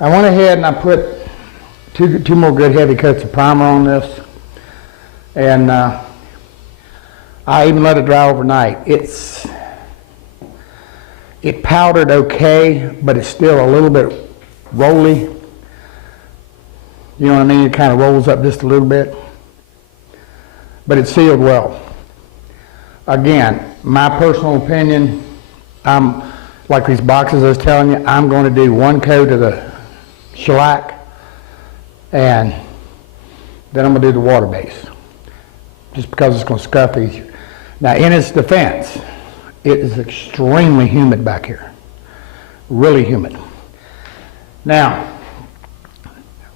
I went ahead and I put two more good heavy coats of primer on this, and I even let it dry overnight. It powdered okay, but it's still a little bit rolly. You know what I mean? It kind of rolls up just a little bit, but it sealed well. Again, my personal opinion, like these boxes I was telling you, I'm going to do one coat of the shellac, and then I'm going to do the water base, just because it's going to scuff easier. Now, in its defense, it is extremely humid back here, really humid. Now,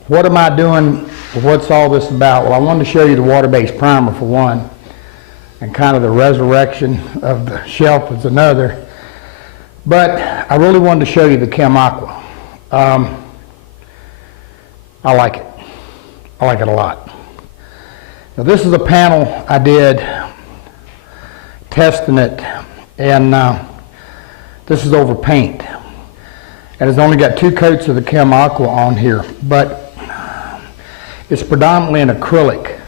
what am I doing? What's all this about? Well, I wanted to show you the water-based primer for one, and kind of the resurrection of the shelf is another. But I really wanted to show you the Chem Aqua. I like it. I like it a lot. Now, this is a panel I did testing it, and this is over paint. And it's only got 2 coats of the Chem Aqua on here, but it's predominantly an acrylic.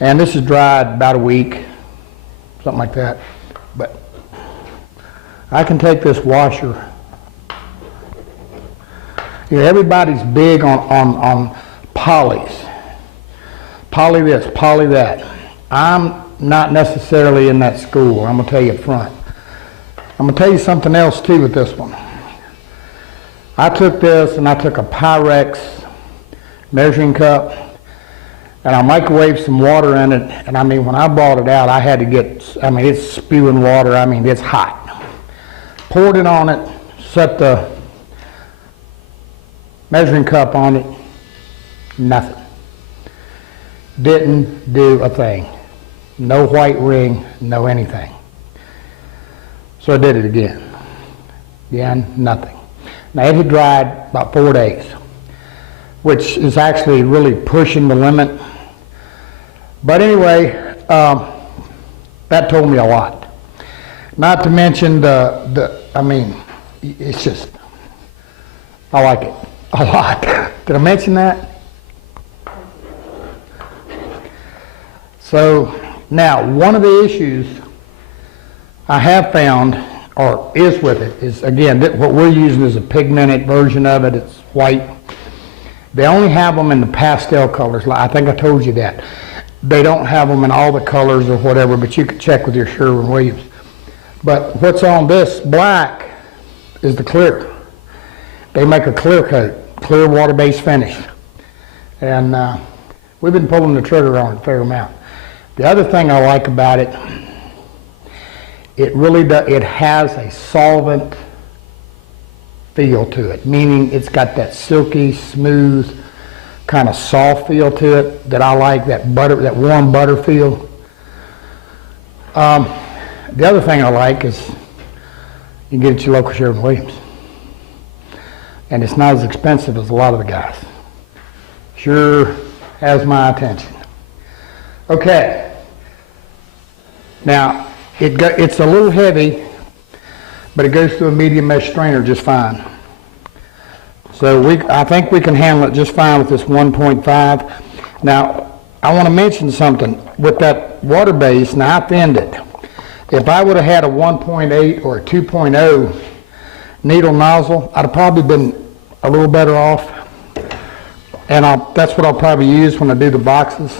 And this is dried about a week, something like that. But I can take this washer. You know, everybody's big on polys. Poly this, poly that. I'm not necessarily in that school, I'm going to tell you up front. I'm going to tell you something else too with this one. I took this and I took a Pyrex measuring cup and I microwaved some water in it, and I mean, when I brought it out, I had to get, I mean, it's spewing water, I mean, it's hot. Poured it on it, set the measuring cup on it, nothing. Didn't do a thing. No white ring, no anything. So I did it again. Again, nothing. Now it had dried about 4 days, which is actually really pushing the limit. But anyway, that told me a lot. Not to mention I mean, it's just, I like it a lot. Did I mention that? So now, one of the issues I have found, or is with it, is again, what we're using is a pigmented version of it. It's white. They only have them in the pastel colors. I think I told you that. They don't have them in all the colors or whatever, but you can check with your Sherwin-Williams. But what's on this black is the clear. They make a clear coat, clear water-based finish. And we've been pulling the trigger on it a fair amount. The other thing I like about it, it really does, it has a solvent feel to it, meaning it's got that silky, smooth, kind of soft feel to it that I like, that butter, that warm butter feel. The other thing I like is you can get it at your local Sherwin-Williams. And it's not as expensive as a lot of the guys. Sure has my attention. Okay. Now, it's a little heavy, but it goes through a medium mesh strainer just fine. So I think we can handle it just fine with this 1.5. Now, I want to mention something. With that water base, now I thinned it. If I would have had a 1.8 or a 2.0 needle nozzle, I'd have probably been a little better off. And that's what I'll probably use when I do the boxes.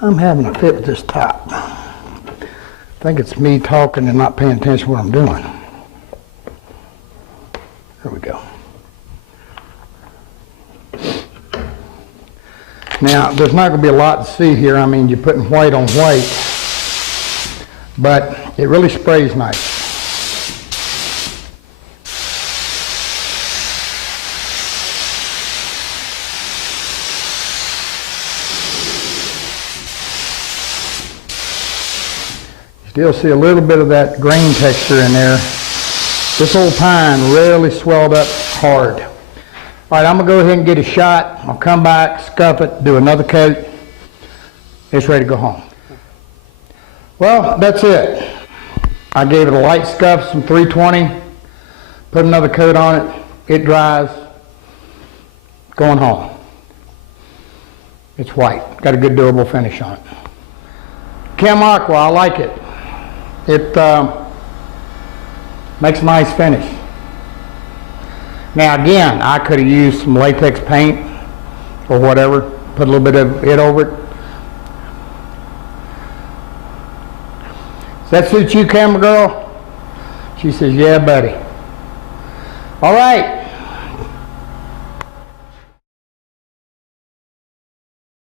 I'm having a fit with this top. I think it's me talking and not paying attention to what I'm doing. There we go. Now, there's not going to be a lot to see here. I mean, you're putting white on white, but it really sprays nice. Still see a little bit of that grain texture in there. This old pine really swelled up hard. All right, I'm gonna go ahead and get a shot. I'll come back, scuff it, do another coat. It's ready to go home. Well, that's it. I gave it a light scuff, some 320, put another coat on it, it dries, going home. It's white, got a good durable finish on it. Chem Aqua, I like it. It makes a nice finish. Now again, I could have used some latex paint or whatever, put a little bit of it over it. Does that suit you, camera girl? She says, yeah, buddy. All right.